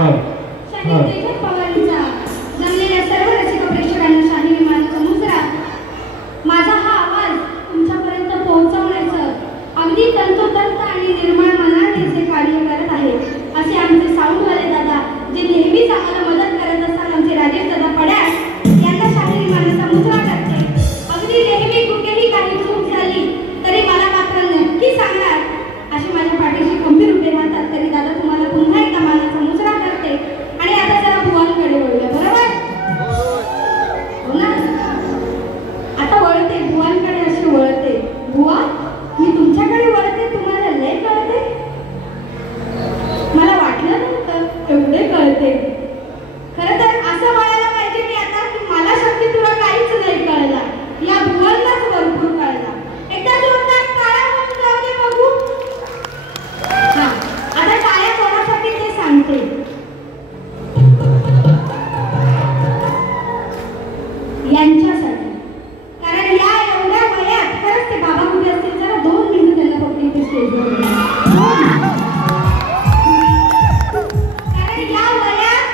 शाहीर तेजत पवारांचा जमलेल्या सर्व रसिक प्रेक्षकांना शाहीर विमानाचा मुजरा माझा हा आवाज तुमच्यापर्यंत पोहोचवण्याचं अगदी तंतोतंत आणि निर्मळ मनाने जे कार्य करत आहे असे आमचे साऊंडवाले दादा जे नेहमीच आम्हाला मदत करत असतात आमचे राजेश दादा पड्याळ यांना शाहीर विमानाचा मुजरा करते. अगदी नेहमी कुठेही काही चूक झाली तरी मला मात्र नक्की सांगणार अशी माझ्या पाठीशी खंबीर उभे राहतात. तरी दादा तुम्हाला पुन्हा एकदा मानाचा मुजरा करते आणि आता जरा बुवांकडे वळूया. बरोबर हो ना? आता वळते बुवांकडे अशी वळते. बुवा मी तुमच्याकडे वळते तुम्हाला लय कळते. मला वाटलं नव्हतं एवढे कळते. खरं तर असं म्हणायला पाहिजे मी आता की मला शक्ती तुला काहीच नाही कळला. या बुवांनाच भरपूर कळला. एकदा जोरदार टाळ्या होऊन जाऊ दे बघू. हा आता टाळ्या कोणासाठी ते सांगते. यांच्यासाठी. कारण या एवढ्या वयात खरंच ते बाबा कुठे असतील जरा 2 मिनिटं त्यांना फक्त इथे स्टेजवर कारण या वयात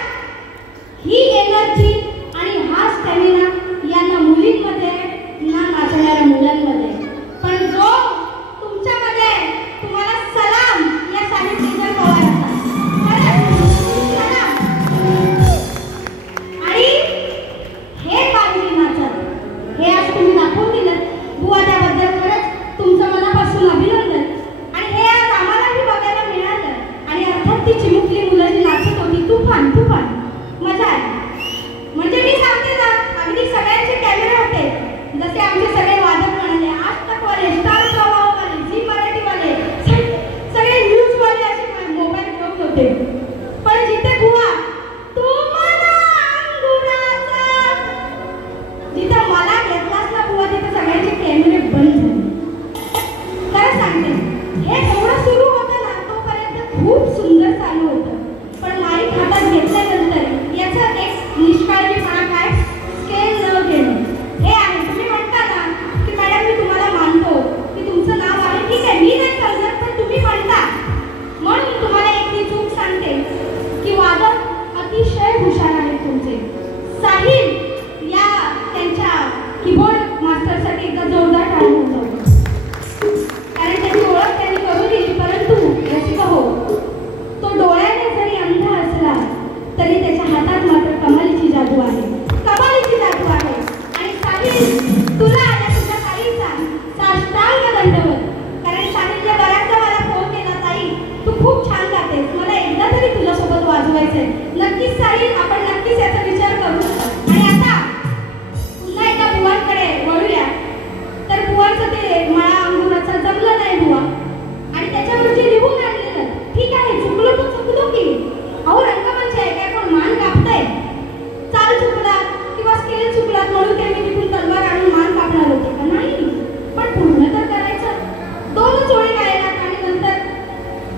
ही एनर्जी आणि हा स्टॅमिना यांना मुलींमध्ये ना नाचणाऱ्या मुलांमध्ये. पण जो तुमच्यामध्ये तुम्हाला सलाम या शाहीर तेजत पवारांचा सलाम. आणि हे पाहिजे नाचत हे आज तुम्ही दाखवून दिलं बुवा त्याबद्दल खरंच तुमचं मनापासून अभिनंदन. आणि हे आज आम्हालाही बघायला मिळालं. आणि अर्थात ती चिमुकली मुलं जी नाचत होती तुफान तुफान मजा आली. म्हणजे मी सांगते ना अगदी सगळ्यांचे कॅमेरे होते जसे आमचे सगळे वादक म्हणाले आज तक वाले स्टार प्रवाहवाले झी मराठीवाले सगळे न्यूजवाले असे मोबाईल घेऊन होते. पण जिथे बुवा तू मला अंगुराचा जिथे मला घेतलास ना बुवा तिथे सगळ्यांचे कॅमेरे बंद झाले. खरं सांगते हे एवढं सुरू होतं ना तोपर्यंत खूप सुंदर चालू होतं. पण माईक हातात घेतल्यानंतर याचा एक निष्काळजीपणा काय स्केल न घेणं हे आहे. तुम्ही म्हणता ना की मॅडम मी तुम्हाला मानतो की तुमचं नाव आहे ठीक आहे मी नाही समजत पण तुम्ही म्हणता म्हणून तुम्हाला एक ती चूक सांगते की वादक अतिशय हुशार आहेत तुमचे. साहिल या त्यांच्या कीबोर्ड मास्टरसाठी एकदा जोरदार टाळ्या होतो कारण त्याची ओळख त्यांनी करून दिली. परंतु रसिक हो तो डोळ्याने जरी अंध असला तरी त्याच्या हातात मात्र कमालीची जादू आहे. कमालीची जादू आहे. आणि साहिल तुला आणि तुझ्या ताईचा साष्टांग दंडवत. कारण साहिलने बऱ्याचदा मला फोन केला ताई तू खूप छान गातेस मला एकदा तरी तुझ्यासोबत वाजवायचंय. नक्कीच साहिल आपण नक्कीच याचा विचार करू. आणि आता पुन्हा एकदा बुवांकडे वळूया. तर बुवांचं ते मळा अंगुराचा जमलं नाही बुवा आणि त्याच्यावर जे लिहून आणलेलं ठीक आहे चुकलो तर चुकलो की अहो रंगमंच आहे काय कोण मान कापतंय. चाल चुकलात किंवा स्केल चुकलात म्हणून ते मी तिथून तलवार आणून मान कापणार होते का नाही. पण पूर्ण तर करायचं. 2 ओळी गायलात आणि नंतर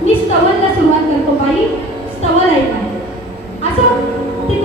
मी स्तवनला सुरुवात करतो. बाई स्तवन आहे काय असं ती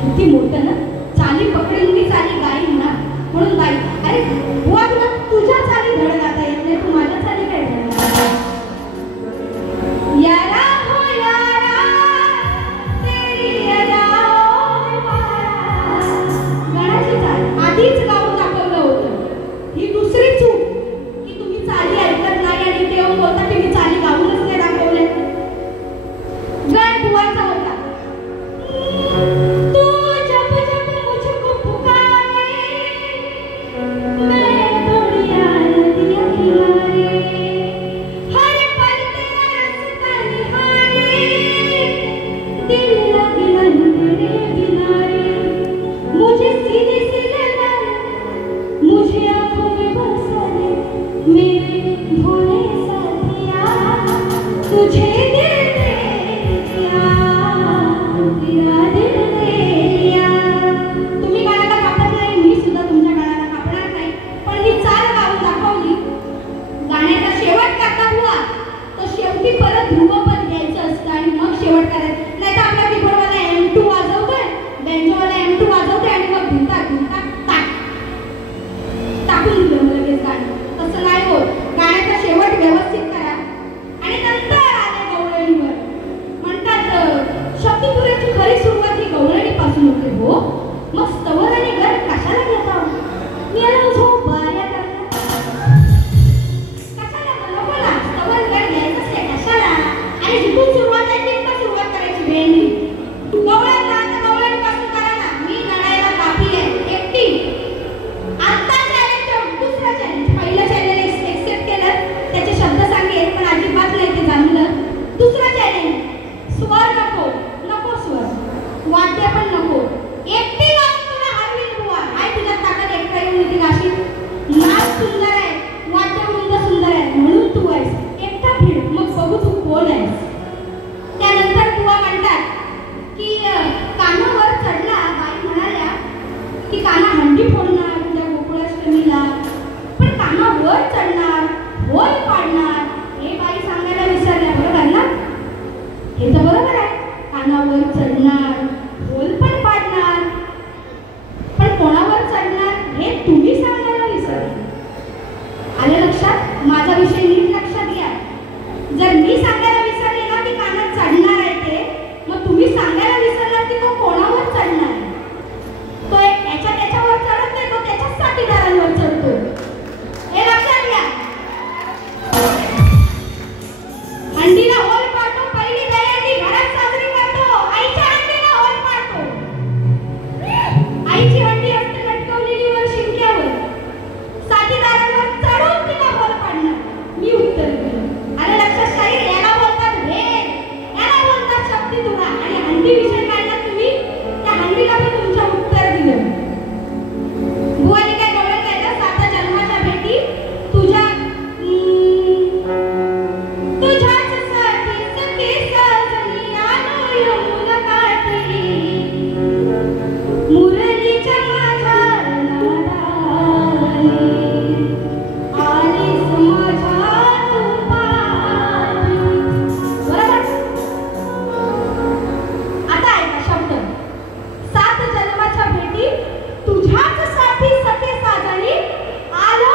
किती मोठं ना, चाली पकडून मी चाली गाई म्हणा म्हणून बाई. अरे बुवा तुला तुझ्या चाली धड गाता येत नाही, तू माझ्या चाली काय धड यारा हो यारा तेरी अदा हो मारा. गाण्याची चाल आधीच गाऊन दाखवलं होतं. ही दुसरी चूक की तुम्ही चाली ऐकत नाही आणि तेव्हा बोलता की मी चाली गाऊनच नाही दाखवले. गण बुवाचा होता. तू जब जब मुझको पुकारे मैं थोड़ी आरतियां किनारे हर पल तेरा रास्ता निहारे दिल लगी मन तेरे किनारे मुझे सीधे से लगा मुझे आंखों में बसा ले मेरे भोले साथिया तुझे दिल दे दिया तेरा दिल दे दिया. तुम्ही गाण्याला कापत नाही, मी सुद्धा तुमच्या गाण्याला कापणार नाही, पण मी चाल गाऊन दाखवली. गाण्याचा शेवट करता हुआ तो शेवटी परत ध्रुवपद घ्यायचं असतं आणि मग शेवट करायचं. नाही तर आपला कीबोर्डवाला M2 वाजवतोय, बेंजोवाला M2 वाजवतोय आणि मग भिंता भिंता टाकून दिलं मग लगेच गाणं. तसं नाही होत. गाण्याचा शेवट व्यवस्थित करा आणि नंतर आले गवळणीवर. म्हणतात शब्दपुऱ्याची खरी सुरुवात ही गवळणीपासून होते. हो मग स्तवन आणि गण कशाला घेता? मी याला झोप बाऱ्या करता कशाला? नको ना, स्तवन गण घ्यायचंच नाही कशाला. आणि जिथून सुरुवात आहे तिथून सुरुवात करायची. भेंडी गवळण राहतं गवळणीपासून करा ना. मी लढायला काफी आहे एकटी. आता चॅलेंज दुसरा चॅलेंज. पहिलं चॅलेंज एक्सेप्ट केलं, त्याचे शब्द सांगेल पण अजिबात नाही ते जाणलं. दुसरा चॅलेंज स्वर नको, नको स्वर, वाद्य पण नको. एकटी गाऊन तुला हरवीन बुवा. आहे तुझ्या ताकद एकटा येऊन येते गाशी. नाच सुंदर आहे, वाद्यवृंद सुंदर आहे म्हणून तू आहेस. एकटा फिर मग बघू तू कोण आहेस. त्यानंतर बुवा म्हणतात की कानावर चढला. बाई म्हणाल्या की काना हंडी फोडणार तुझ्या गोकुळाष्टमीला, पण कानावर चढणार, होल पाडणार हे बाई सांगायला विसरल्या. बरोबर ना? हे तर बरोबर आहे. कानावर चढणार, होल पण पाडणार, पण कोणावर चढणार हे तुम्ही सांगायला विसरले. आलं लक्षात? माझा विषय नीट लक्षात घ्या. जर मी सांगायला विसरले ना की कानात चढणार आहे ते, मग तुम्ही सांगायला विसरलात की तो कोणावर चढणार आहे. तो त्याच्यावर चढत नाही, तो त्याच्याच साथीदारांवर चढतो. हे लक्षात घ्या. हंडीला होल पाडतो, पहिली दहीहंडी घरात साजरी करतो. आईच्या हंडीला होल पाडतो. आईची हंडी असते लटकवलेली वर शिंक्यावर. साथीदारांवर चढून तिला होल पाडणार. मी उत्तर दिलं. अरे लक्षात शाहीर याला बोलतात भेद, याला बोलतात शक्ती तुरा. आणि हंडी विषय काढला तुम्ही, त्या हंडीला पण तुमच्या उत्तर दिलं. बुवाने काय गवळण केलं? 7 जन्माच्या भेटी तुझ्या तुझ्याच साठी सखी सजनी आलो यमुना काठी. मुरलीच्या माझ्या नादाने आलीस माझ्या तू पाठी. बरोबर? आता ऐका शब्द. 7 जन्माच्या भेटी तुझ्याच साठी सखे साजणी आलो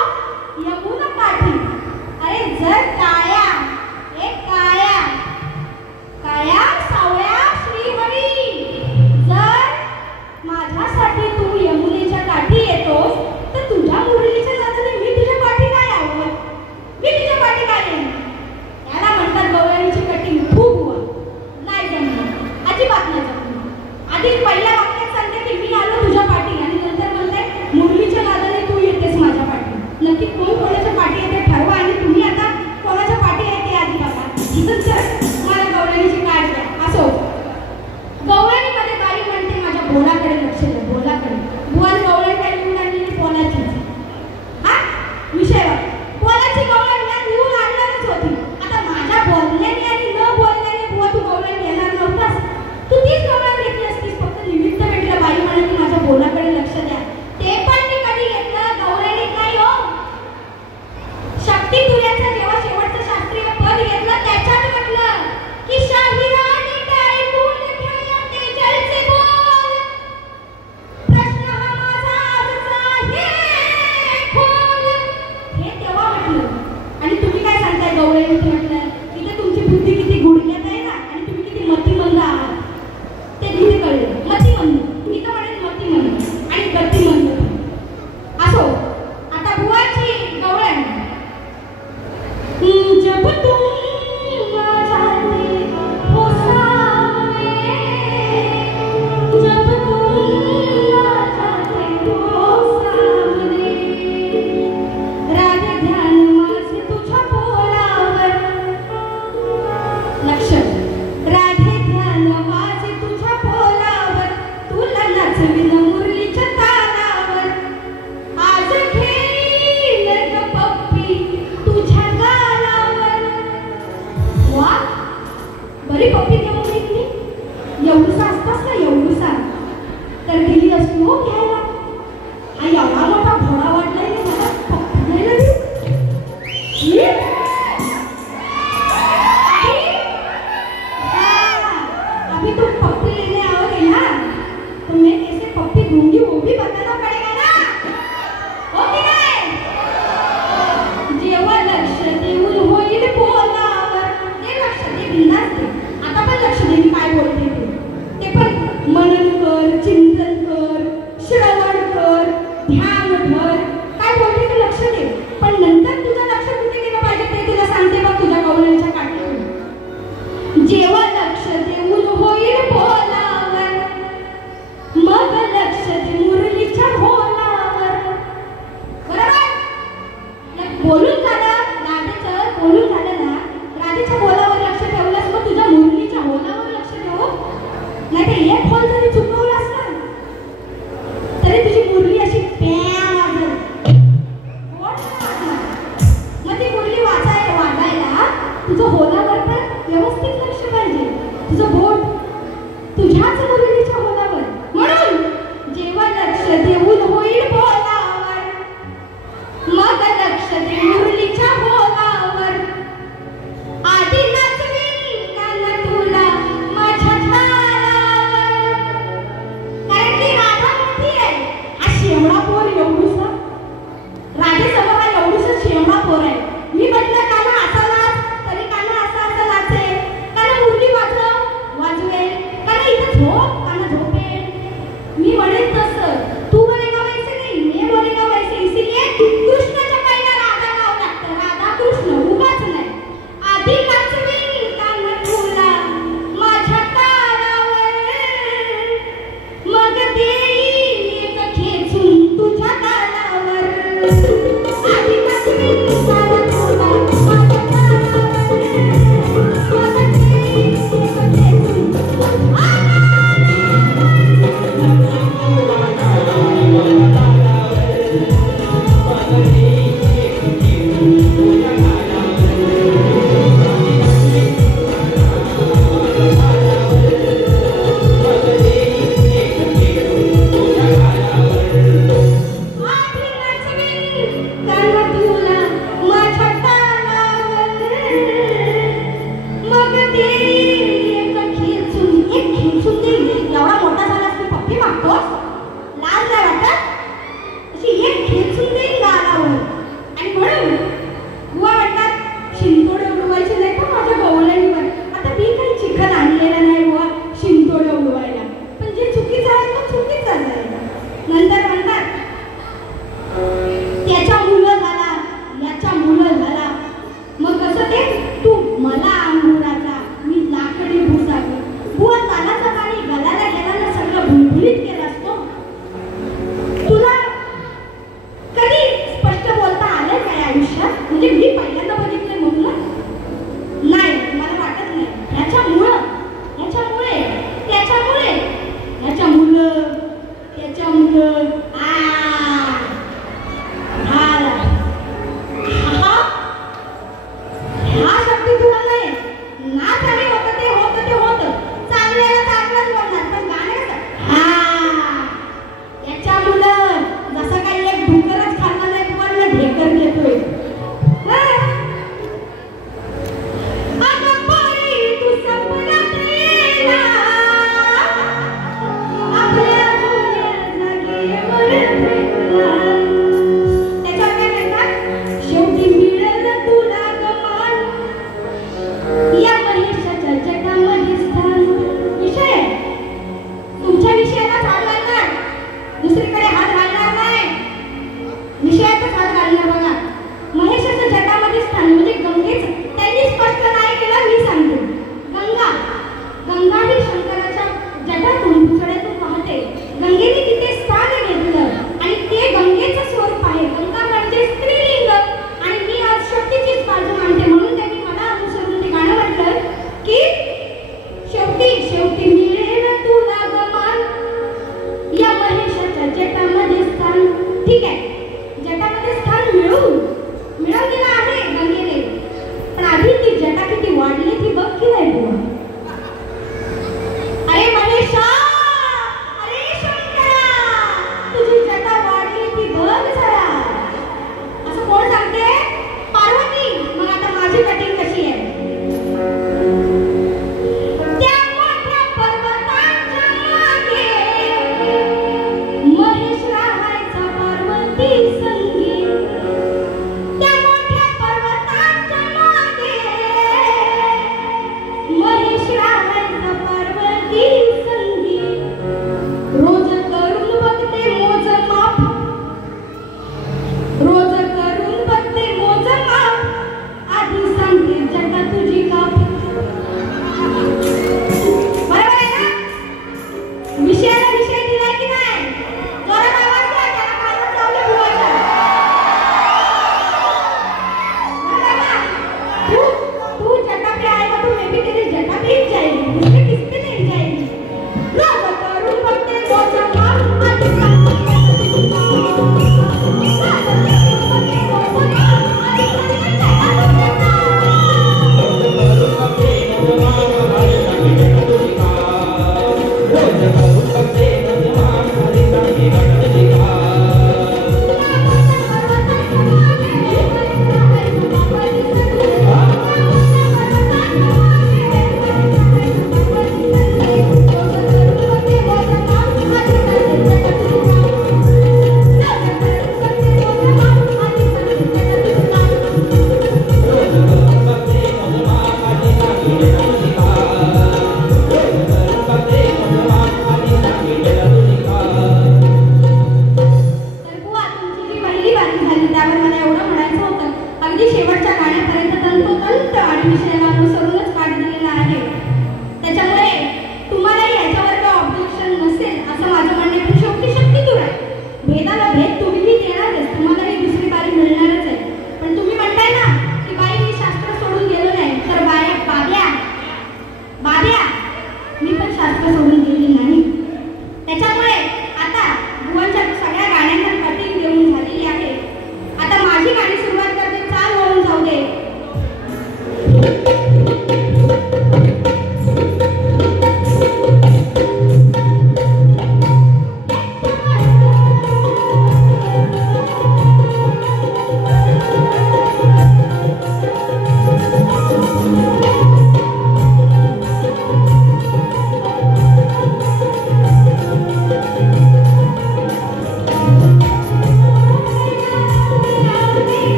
यमुना काठी. अरे जर काया काया सावळ्या श्रीहरी, जर माझ्यासाठी तू यमुनेच्या काठी येतोस तर तुझ्या मुरलीच्या नादाने मी तुझ्या पाठी काय यावं? मी तुझ्या पाठी काय येईन? याला म्हणतात गवळणीची कटिंग. खूप हुआ नाही जमलं, अजिबात नाही जमलं. आधी पहिल्या वाक्यात सांगते की मी आलो तुझ्या पाठी आणि नंतर म्हणते मुरलीच्या नादाने तू येतेस माझ्या पाठी. नक्की कोण कोणाच्या पाठी येते ठरवा आणि तुम्ही आता कोणाच्या पाठी येते आधी बघा. मला गवळणीची काढ द्या. असो गवळणीमध्ये बाई म्हणते माझ्या बोलाकडे लक्ष द्या. बोलाकडे बुवान गवळण काय लिहून आणलेली? पोलाची. हा विषयवर पोलाची गवळण या लिहून आणणारच होती. आता माझ्या बोलण्याने आणि न बोलण्याने बुवा तू गवळण घेणार नव्हतास. तू तीच गवळण घेतली असतीस. फक्त निमित्त भेटलं बाई म्हणाली माझ्या बोलाकडे लक्ष द्या. ते पण मी कधी घेतलं? गवळणीत नाही हो. शक्ती तुऱ्याचं जेव्हा शेवटचं शास्त्रीय पद घेतलं त्याच्यात म्हटलं की शाहिराने ऐकून घ्या तेजलचे बोल. होंगी वो भी बताना पड़ेगा ना, हो की नाही? जेव्हा लक्ष देऊन होईल बोलावर, ते लक्ष दे बिंदास दे. आता पण लक्ष दे मी काय बोलते ते पण मनन कर, चिंतन कर, श्रवण कर, ध्यान धर, काय बोलते ते लक्ष दे. पण नंतर तुझं लक्ष कुठे गेलं पाहिजे ते तुला सांगते बघ तुझ्या कवळ्यांच्या काठी. जेव्हा लक्ष देऊन होईल बोलावर, मग लक्ष दे मुरलीच्या बोलावर. बरोबर? बोलून झालं राधेचं, बोलून झालं ना, राधेच्या बोलावर लक्ष ठेवलंस मग तुझ्या मुरलीच्या बोलावर लक्ष ठेव. नाही तर एक खोल जरी चुकवलास ना तरी तुझी मुरली अशी प्या वाजल. मग ती मुरली वाजायला तुझं होलावर तर व्यवस्थित लक्ष पाहिजे, तुझं बोट तुझ्याच मुरलीच्या होलावर. म्हणून जेव्हा लक्ष देऊन होईल बोलावर, मग लक्ष दे मुरलीच्या होलावर. आधी नाचवीन कान तुला माझ्या तालावर. कारण की राधा मोठी आहे, हा शेवडा पोर एवढूसा, राधेसमोर हा एवढूसा शेवडा पोर आहे. मी म्हटलं काना असा नाच तरी काना असा नाचेल, काना मुरली वाजवेल, काना इथं झोप, काना झोपेल. मी म्हणेन तसं, तू बोलेगा वैसे नहीं, मैं बोलेगा वैसे. इसीलिए कृष्णाच्या पहिला राधा नाव लागतं, राधा कृष्ण उगाच नाही. आधी नाचवीन कान तुला माझ्या तालावर, मग देईन एक खेचून तुझ्या तालावर. आधी नाचवीन कान तुला माझ्या तालावर, मग देईन एक खेचून तुझ्या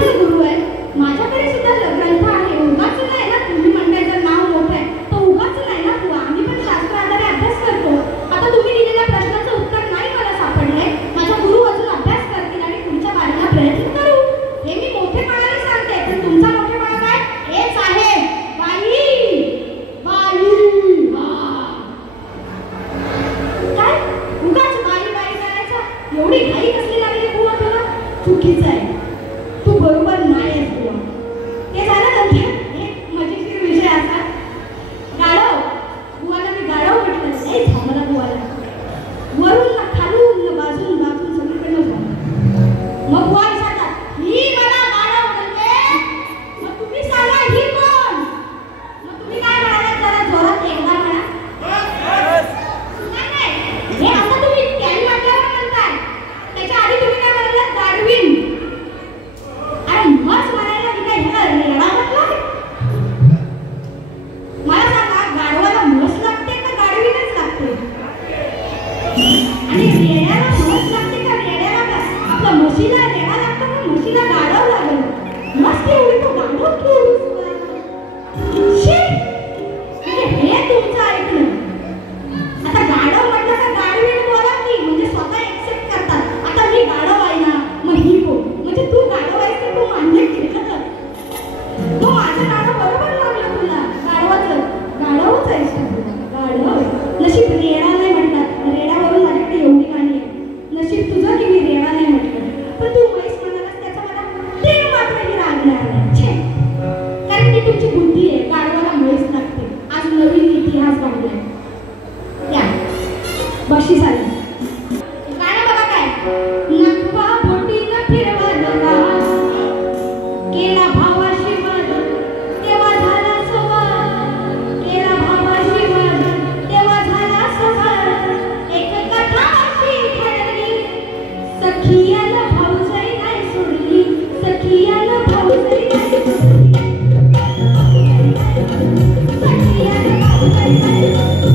पण गुरु आहेत, माझ्याकडे सुद्धा ग्रंथ आहे. उगाच नाही ना तुम्ही म्हणताय नाव मोठं आहे तर उगाच नाही ना बुवा. आम्ही पण शास्त्र आधारे अभ्यास करतो. आता तुम्ही दिलेल्या प्रश्नाचं उत्तर नाही मला सापडले. माझ्या गुरु अजून अभ्यास करतील आणि पुढच्या बारीला प्रयत्न करू. हे मी मोठेपणाने सांगते. पण तुमचा मोठेपणा काय? हेच आहे बाई बाई. काय उगाच बाई बाई करायचा? एवढी घाई कसली लागली बुवा तुला? चुकीचं आहे. तू बरोबर नाही आहेस बुवा. ते झाल्यानंतर एक मजेशीर विषय असा, गाढव. बुवाला मी गाढव म्हटलं. नाही थांबला बुवाला. वरून ना खालून ना बाजून बाजून सगळीकडे झालं. मग बुवा विचारतात, ही मला गाढव म्हणते, मग तुम्ही सांगा ही कोण? मग तुम्ही काय म्हणालात? जरा जोरात एकदा म्हणा. नाही हे आता तुम्ही त्यांनी म्हटल्यावर म्हणताय. त्याच्या आधी तुम्ही काय म्हणालात? डार्विन. अरे मस्त म्हणायला मी काय ह्याला रेडा म्हटलं? मला सांगा, गाढवाला म्हस लागते का गाढवीनच लागते? आणि रेड्याला म्हस लागते का रेड्याला? आपल्या म्हशीला रेडा लागतो का म्हशीला गाढव लागेल? मस्त एवढी तो गाढव केली. हे तुमचं ऐकलं. आता गाढव म्हटलं का गाढवीन बोला की, म्हणजे स्वतः एक्सेप्ट करतात. आता मी गाढव आहे ना, मग ही बोल. म्हणजे तू गाढव आहेस तर तू मान्य केलं तर मग माझं गाढव बरोबर लागलं तुला. गाढवाचं गाढवच आहेस तू. गाढव. नशीब रेडा नाही म्हणतात. रेडावरून माझ्याकडे एवढी गाणी आहे. नशीब तुझं की मी रेडा नाही म्हटलं. पण तू म्हैस म्हणालास त्याचा मला ते मात्रही रागणार नाही. छे, कारण ती तुमची बुद्धी आहे. गाढवाला म्हैस लागते. आज नवीन इतिहास घडलाय. या बक्षीस आली. गाणं बघा काय? नखवा बोटीनं फिरवला, केला भावाशी वाद, तेव्हा झाला संवाद. केला भावाशी वाद, तेव्हा झाला संवाद. एक कथा अशी घडली, सखियाला भाऊजाई नाही सोडली. सखियाला भाऊजाई नाही सोडली. सखियाला भाऊजाई नाही सोडली.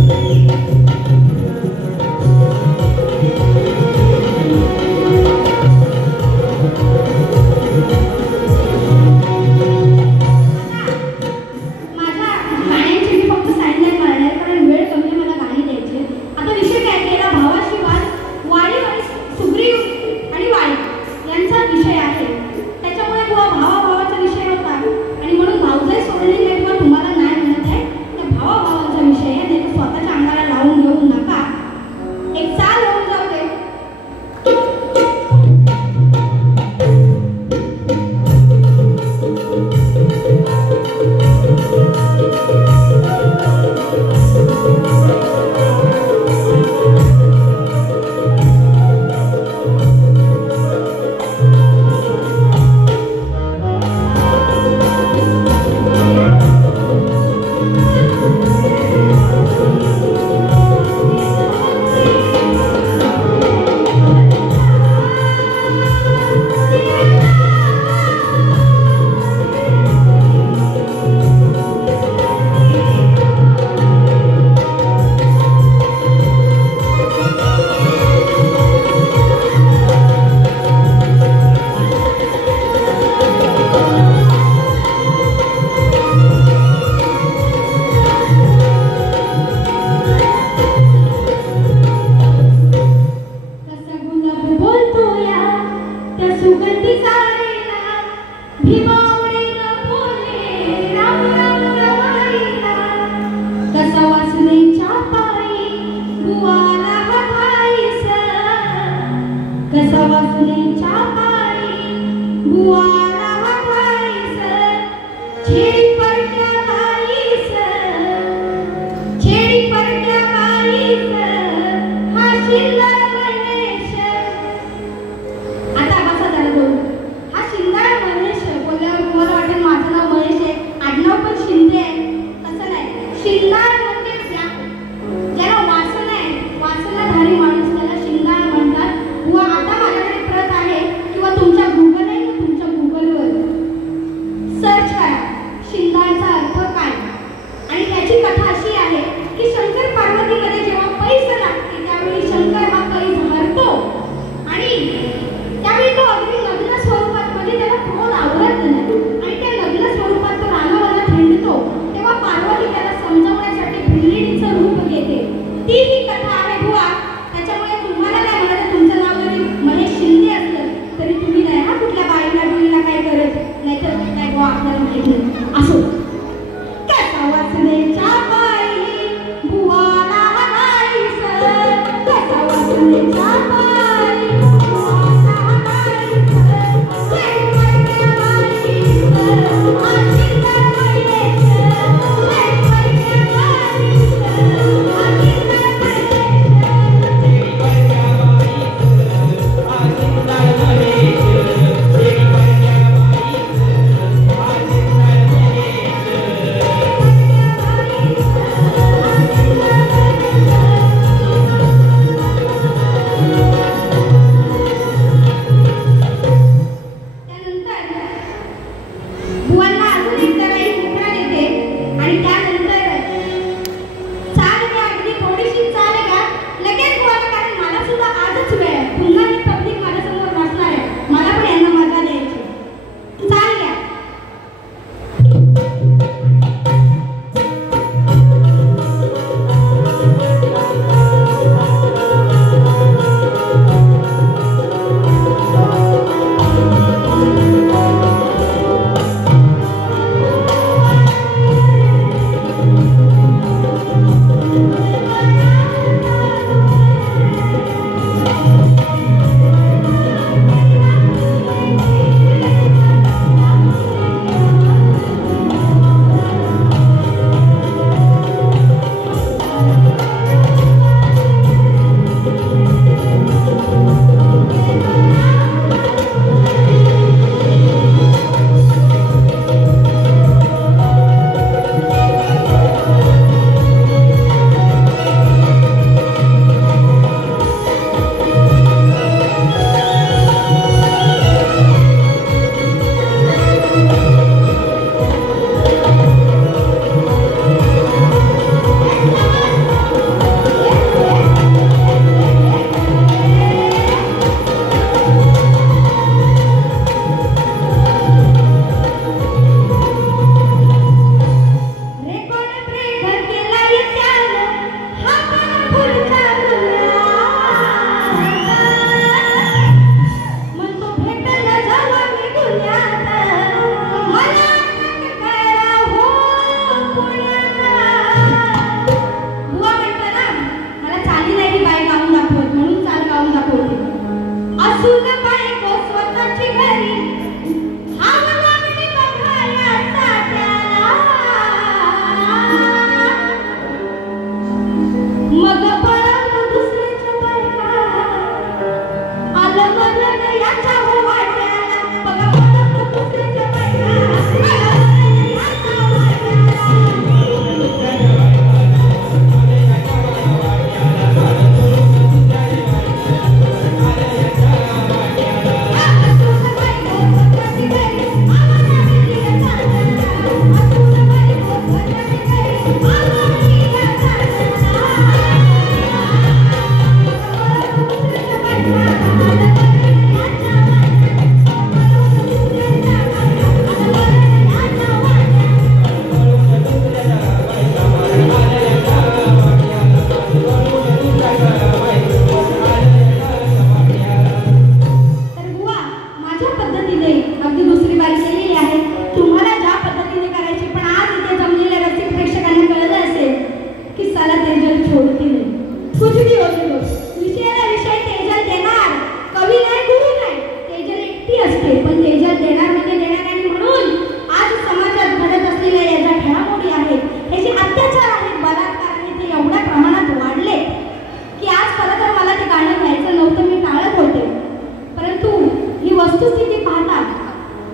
वस्तुस्थिती पाहता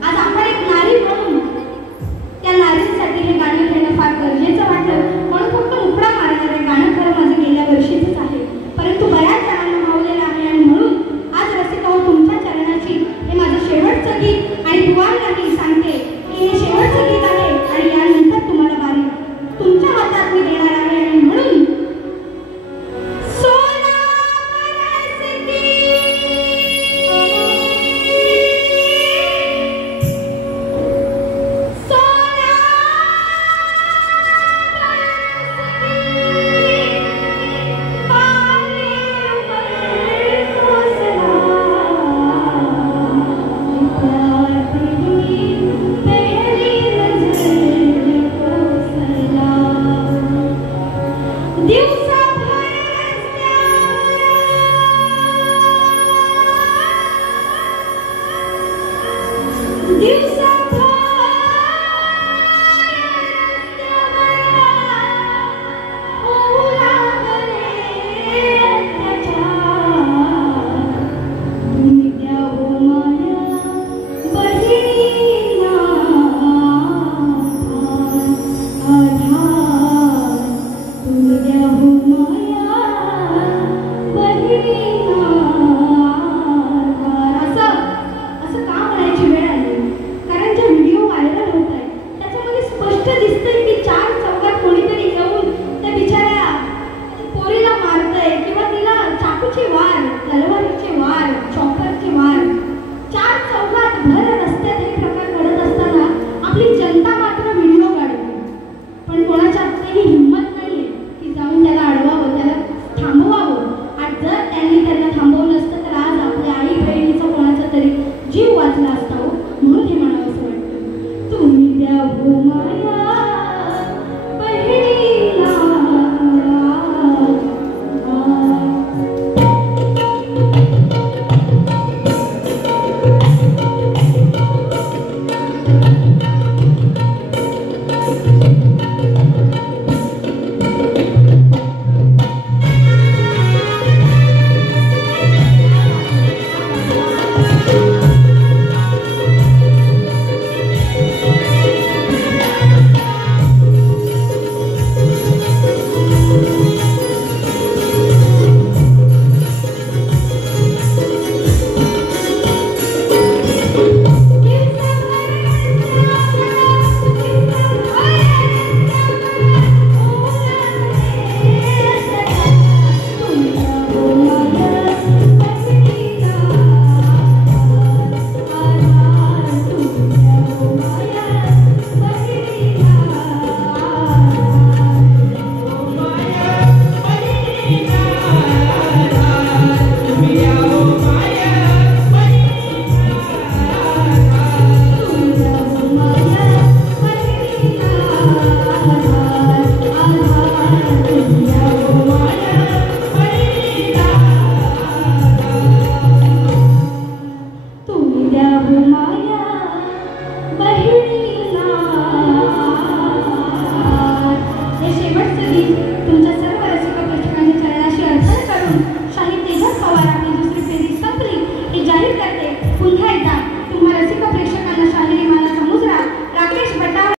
आज आपण एक नारी म्हणून त्या नारीसाठी हे गाणं घेणं फार गरजेचं वाटलं, म्हणून फक्त उकडा मारणार आहे. गाणं खरं माझं गेल्या वर्षीचंच आहे, परंतु बऱ्याच जणांना भावलेलं आहे आणि म्हणून आज रसिका तुमच्या चरणाची हे माझं शेवटचं गीत आणि बुवांनाही सांगते की हे शेवटचं गीत आहे आणि यानंतर तुम्हाला बारी तुमच्या हातात मी देणार आहे. आणि म्हणून Deus